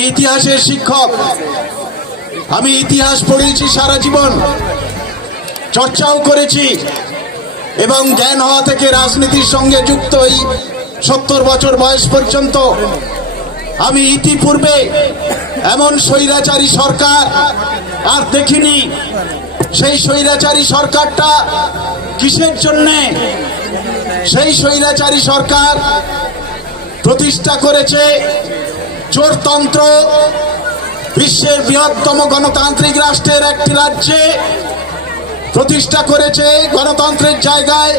আমি ইতিহাসের শিক্ষক আমি ইতিহাস পড়িয়েছি সারা জীবন চর্চাও করেছি এবং জ্ঞান হওয়া থেকে রাজনীতির সঙ্গে যুক্ত এই সত্তর বছর বয়স পর্যন্ত আমি ইতিপূর্বে এমন স্বৈরাচারী সরকার আর দেখিনি সেই স্বৈরাচারী সরকারটা কিসের জন্যে সেই স্বৈরাচারী সরকার প্রতিষ্ঠা করেছে জোরতন্ত্র বিশ্বের বৃহত্তম গণতান্ত্রিক রাষ্ট্রের একটি রাজ্যে প্রতিষ্ঠা করেছে গণতন্ত্রের জায়গায়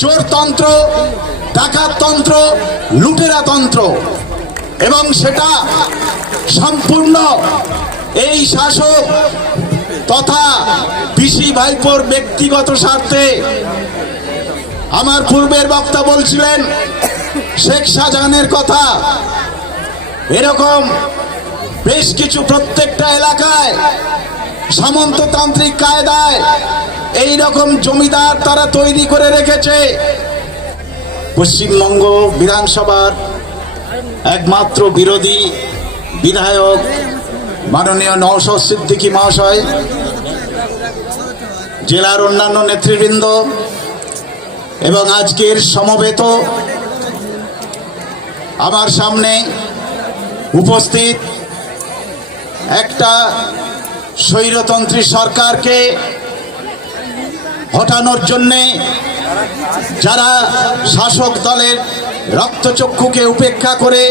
চোরতন্ত্র লুটেরা তন্ত্র এবং সেটা সম্পূর্ণ এই শাসক তথা পিসি ভাইপোর ব্যক্তিগত স্বার্থে আমার পূর্বের বক্তা বলছিলেন শেখ শাহজাহানের কথা এরকম বেশ কিছু প্রত্যেকটা এলাকায় সামন্ততান্ত্রিক কায়দায় এই রকম জমিদার তারা তৈরি করে রেখেছে পশ্চিমবঙ্গ বিধানসভার একমাত্র বিরোধী বিধায়ক মাননীয় নওশদ সিদ্দিকী মহাশয় জেলার অন্যান্য নেতৃবৃন্দ এবং আজকের সমবেত আমার সামনে উপস্থিত একটা স্বৈরতন্ত্রী সরকারকে হটানোর জন্যে যারা শাসক দলের রক্তচক্ষুকে উপেক্ষা করে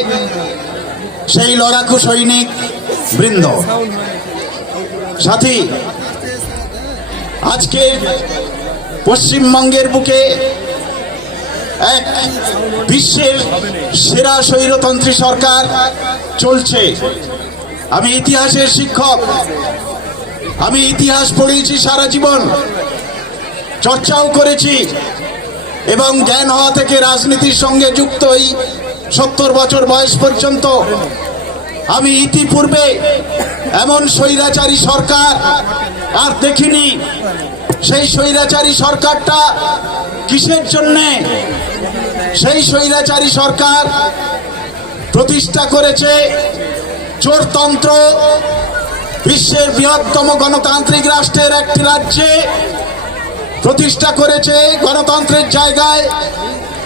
সেই লড়াকু সৈনিক বৃন্দ সাথী আজকে পশ্চিমবঙ্গের বুকে এক হ্যাঁ, বিশ্বের সেরা স্বৈরতন্ত্রী সরকার চলছে আমি ইতিহাসের শিক্ষক আমি ইতিহাস পড়িয়েছি সারা জীবন চর্চাও করেছি এবং জ্ঞান হওয়া থেকে রাজনীতির সঙ্গে যুক্ত এই সত্তর বছর বয়স পর্যন্ত আমি ইতিপূর্বে এমন স্বৈরাচারী সরকার আর দেখিনি সেই স্বৈরাচারী সরকারটা কিসের জন্যে সেই স্বৈরাচারী সরকার প্রতিষ্ঠা করেছে চোরতন্ত্র বিশ্বের বৃহত্তম গণতান্ত্রিক রাষ্ট্রের একটি রাজ্যে প্রতিষ্ঠা করেছে গণতন্ত্রের জায়গায়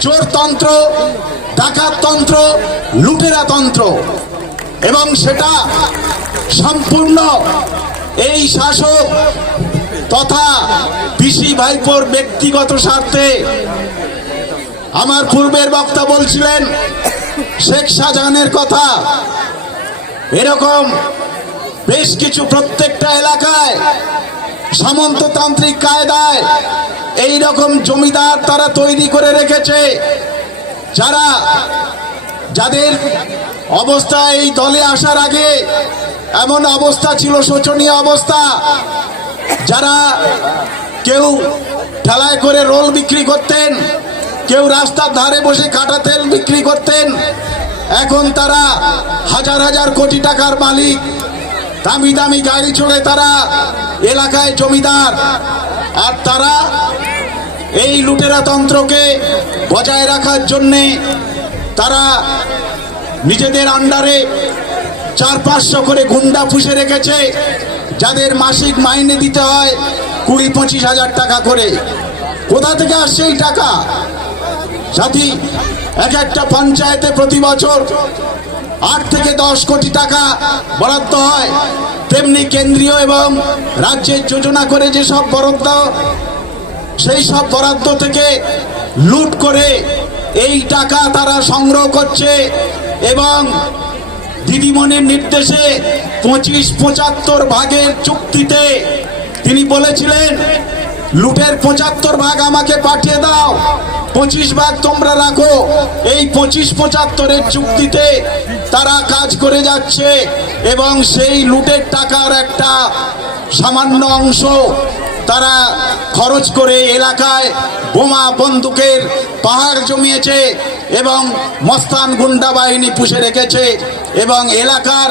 চোরতন্ত্র লুটেরা তন্ত্র এবং সেটা সম্পূর্ণ এই শাসক তথা পিসি ভাইপোর ব্যক্তিগত স্বার্থে আমার পূর্বের বক্তা বলছিলেন শেখ শাহজাহানের কথা এরকম বেশ কিছু প্রত্যেকটা এলাকায় সামন্ততান্ত্রিক কায়দায় এই রকম জমিদার তারা তৈরি করে রেখেছে যারা যাদের অবস্থা এই দলে আসার আগে এমন অবস্থা ছিল শোচনীয় অবস্থা যারা কেউ ঠেলায় করে রোল বিক্রি করতেন কেউ রাস্তার ধারে বসে কাটা তেল বিক্রি করতেন এখন তারা হাজার হাজার কোটি টাকার মালিক দামি দামি গাড়ি চড়ে তারা এলাকায় জমিদার আর তারা এই লুটেরা তন্ত্রকে বজায় রাখার জন্যে তারা নিজেদের আন্ডারে চার পাঁচশো করে গুন্ডা ফুসে রেখেছে যাদের মাসিক মাইনে দিতে হয় কুড়ি পঁচিশ হাজার টাকা করে কোথা থেকে আসছে এই টাকা সাথী এক একটা পঞ্চায়েতে প্রতি বছর আট থেকে দশ কোটি টাকা বরাদ্দ হয় তেমনি কেন্দ্রীয় এবং রাজ্যের যোজনা করে যেসব বরাদ্দ সেই সব বরাদ্দ থেকে লুট করে এই টাকা তারা সংগ্রহ করছে এবং দিদিমণির নির্দেশে পঁচিশ পঁচাত্তর ভাগের চুক্তিতে তিনি বলেছিলেন লুটের পঁচাত্তর ভাগ আমাকে পাঠিয়ে দাও পঁচিশ ভাগ তোমরা রাখো এই পঁচিশ পঁচাত্তরের চুক্তিতে তারা কাজ করে যাচ্ছে এবং সেই লুটের টাকার একটা সামান্য অংশ তারা খরচ করে এলাকায় বোমা বন্দুকের পাহাড় জমিয়েছে এবং মস্তান গুন্ডা বাহিনী পুষে রেখেছে এবং এলাকার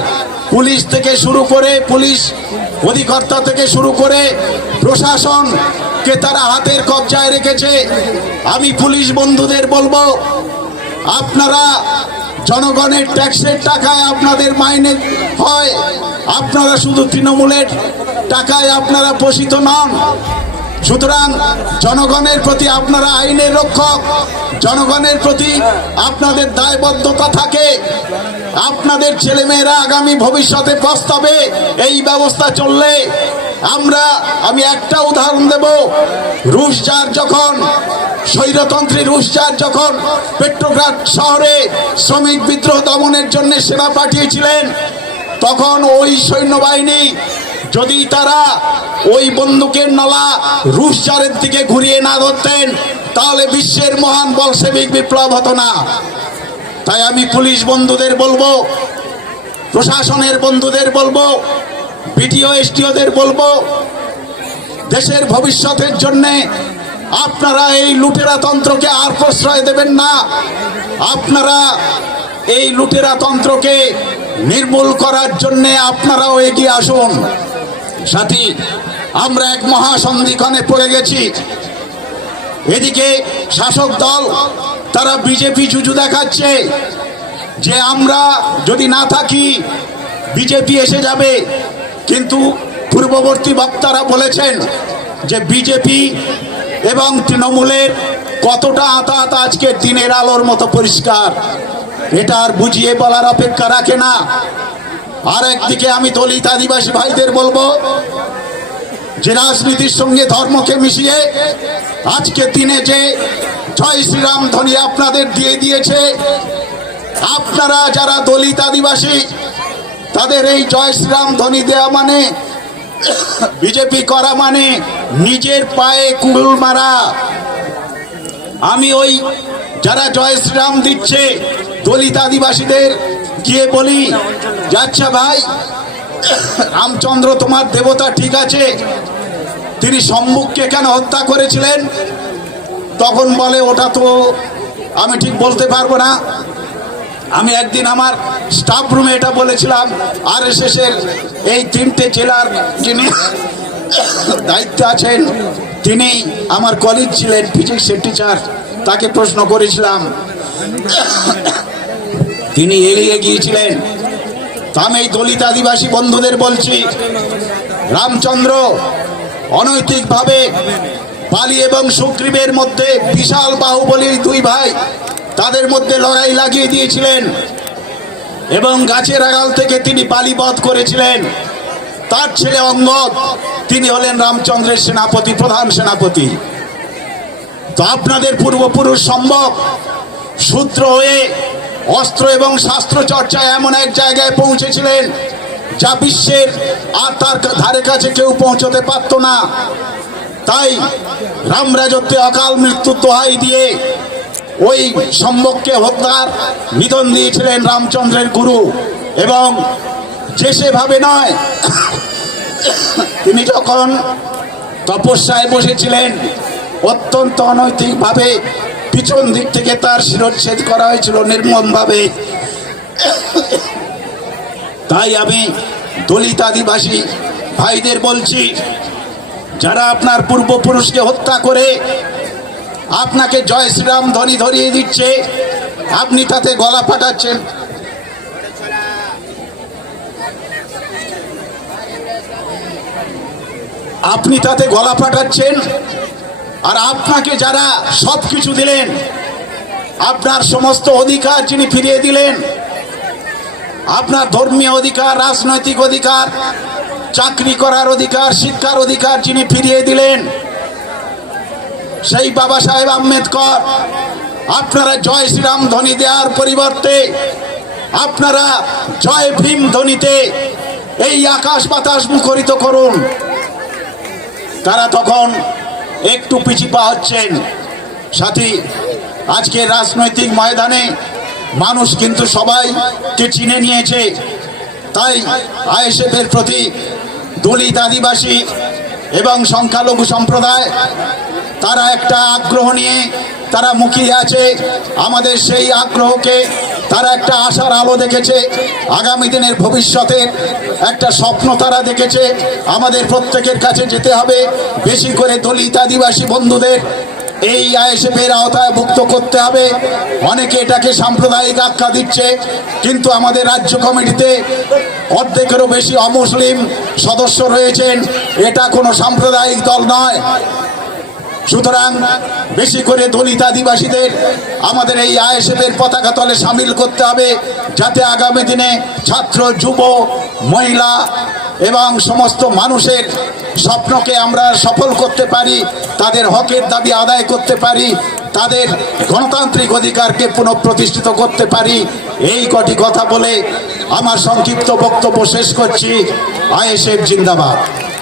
পুলিশ থেকে শুরু করে পুলিশ অধিকর্তা থেকে শুরু করে কে তারা হাতের কবজায় রেখেছে আমি পুলিশ বন্ধুদের বলবো আপনারা জনগণের ট্যাক্সের টাকায় আপনাদের মাইনে হয় আপনারা শুধু তৃণমূলের টাকায় আপনারা পোষিত নন সুতরাং জনগণের প্রতি আপনারা আইনের রক্ষক জনগণের প্রতি আপনাদের দায়বদ্ধতা থাকে আপনাদের ছেলেমেয়েরা আগামী ভবিষ্যতে প্রস্তাবে এই ব্যবস্থা চললে আমরা আমি একটা উদাহরণ দেব রুশ যার যখন স্বৈরতন্ত্রী রুশচার যখন পেট্রোগ্রাড শহরে শ্রমিক বিদ্রোহ দমনের জন্য সেনা পাঠিয়েছিলেন তখন ওই সৈন্যবাহিনী যদি তারা ওই বন্দুকের নলা রুশ চারের দিকে ঘুরিয়ে না ধরতেন তাহলে বিশ্বের মহান বলসেবিক বিপ্লব হতো না তাই আমি পুলিশ বন্ধুদের বলবো প্রশাসনের বন্ধুদের বলবো বিটিও এসটিওদের বলবো দেশের ভবিষ্যতের জন্যে আপনারা এই লুটেরা তন্ত্রকে আর প্রশ্রয় দেবেন না আপনারা এই লুটেরা তন্ত্রকে নির্মূল করার জন্যে আপনারাও এগিয়ে আসুন সাথী আমরা এক মহাসন্ধিক্ষণে পড়ে গেছি এদিকে শাসক দল তারা বিজেপি জুজু দেখাচ্ছে যে আমরা যদি না থাকি বিজেপি এসে যাবে কিন্তু পূর্ববর্তী বক্তারা বলেছেন যে বিজেপি এবং তৃণমূলের কতটা আতাত আজকে দিনের আলোর মতো পরিষ্কার এটা আর বুঝিয়ে বলার অপেক্ষা রাখে না আর একদিকে আমি দলিত আদিবাসী ভাইদের বলবো যে রাজনীতির সঙ্গে ধর্মকে মিশিয়ে আজকে দিনে যে জয় শ্রীরাম ধ্বনি আপনাদের দিয়ে দিয়েছে আপনারা যারা দলিত আদিবাসী তাদের এই জয় শ্রীরাম ধ্বনি দেওয়া মানে বিজেপি করা মানে নিজের পায়ে কুড়ুল মারা আমি ওই যারা জয় শ্রীরাম দিচ্ছে দলিত আদিবাসীদের গিয়ে বলি যাচ্ছা ভাই রামচন্দ্র তোমার দেবতা ঠিক আছে তিনি সম্মুখকে কেন হত্যা করেছিলেন তখন বলে ওটা তো আমি ঠিক বলতে পারবো না আমি একদিন আমার স্টাফ রুমে এটা বলেছিলাম আর এসেসের এই তিনটে জেলার যিনি দায়িত্বে আছেন তিনি আমার কলিজ ছিলেন ফিজিক্সের টিচার তাকে প্রশ্ন করেছিলাম তিনি এড়িয়ে গিয়েছিলেন আমি দলিত আদিবাসী বন্ধুদের বলছি রামচন্দ্র অনৈতিকভাবে পালি এবং সুগ্রীবের মধ্যে বিশাল বাহুবলীর দুই ভাই তাদের মধ্যে লড়াই লাগিয়ে দিয়েছিলেন এবং গাছের আগাল থেকে তিনি পালি বধ করেছিলেন তার ছেলে অঙ্গদ তিনি হলেন রামচন্দ্রের সেনাপতি প্রধান সেনাপতি তো আপনাদের পূর্বপুরুষ সম্ভব সূত্র হয়ে অস্ত্র এবং শাস্ত্র চর্চা এমন এক জায়গায় পৌঁছেছিলেন যা বিশ্বের আর তার ধারে কাছে কেউ পৌঁছতে পারত না তাই রাম রাজত্বে অকাল মৃত্যু দোহাই দিয়ে ওই সম্মুখকে হত্যার নিধন দিয়েছিলেন রামচন্দ্রের গুরু এবং যে সেভাবে নয় তিনি যখন তপস্যায় বসেছিলেন অত্যন্ত অনৈতিকভাবে পিছন দিক থেকে তার শিরোচ্ছেদ করা হয়েছিল ভাবে তাই আমি দলিত আদিবাসী ভাইদের বলছি যারা আপনার পূর্বপুরুষকে হত্যা করে আপনাকে জয় শ্রীরাম ধ্বনি ধরিয়ে দিচ্ছে আপনি তাতে গলা ফাটাচ্ছেন আপনি তাতে গলা ফাটাচ্ছেন আর আপনাকে যারা সব কিছু দিলেন আপনার সমস্ত অধিকার যিনি ফিরিয়ে দিলেন আপনার ধর্মীয় অধিকার রাজনৈতিক অধিকার চাকরি করার অধিকার শিক্ষার অধিকার যিনি ফিরিয়ে দিলেন সেই বাবা সাহেব আম্বেদকর আপনারা জয় শ্রীরাম ধ্বনি দেওয়ার পরিবর্তে আপনারা জয় ভীম ধ্বনিতে এই আকাশ বাতাস মুখরিত করুন তারা তখন একটু পা হচ্ছেন সাথী আজকে রাজনৈতিক ময়দানে মানুষ কিন্তু সবাইকে চিনে নিয়েছে তাই আইএসএফের প্রতি দলিত আদিবাসী এবং সংখ্যালঘু সম্প্রদায় তারা একটা আগ্রহ নিয়ে তারা মুখিয়ে আছে আমাদের সেই আগ্রহকে তারা একটা আশার আলো দেখেছে আগামী দিনের ভবিষ্যতের একটা স্বপ্ন তারা দেখেছে আমাদের প্রত্যেকের কাছে যেতে হবে বেশি করে দলিত আদিবাসী বন্ধুদের এই আইএসএফের আওতায় মুক্ত করতে হবে অনেকে এটাকে সাম্প্রদায়িক আখ্যা দিচ্ছে কিন্তু আমাদের রাজ্য কমিটিতে অর্ধেকেরও বেশি অমুসলিম সদস্য রয়েছেন এটা কোনো সাম্প্রদায়িক দল নয় সুতরাং বেশি করে দলিত আদিবাসীদের আমাদের এই আইএসএফের পতাকা তলে সামিল করতে হবে যাতে আগামী দিনে ছাত্র যুব মহিলা এবং সমস্ত মানুষের স্বপ্নকে আমরা সফল করতে পারি তাদের হকের দাবি আদায় করতে পারি তাদের গণতান্ত্রিক অধিকারকে পুনঃপ্রতিষ্ঠিত করতে পারি এই কটি কথা বলে আমার সংক্ষিপ্ত বক্তব্য শেষ করছি আইএসএফ জিন্দাবাদ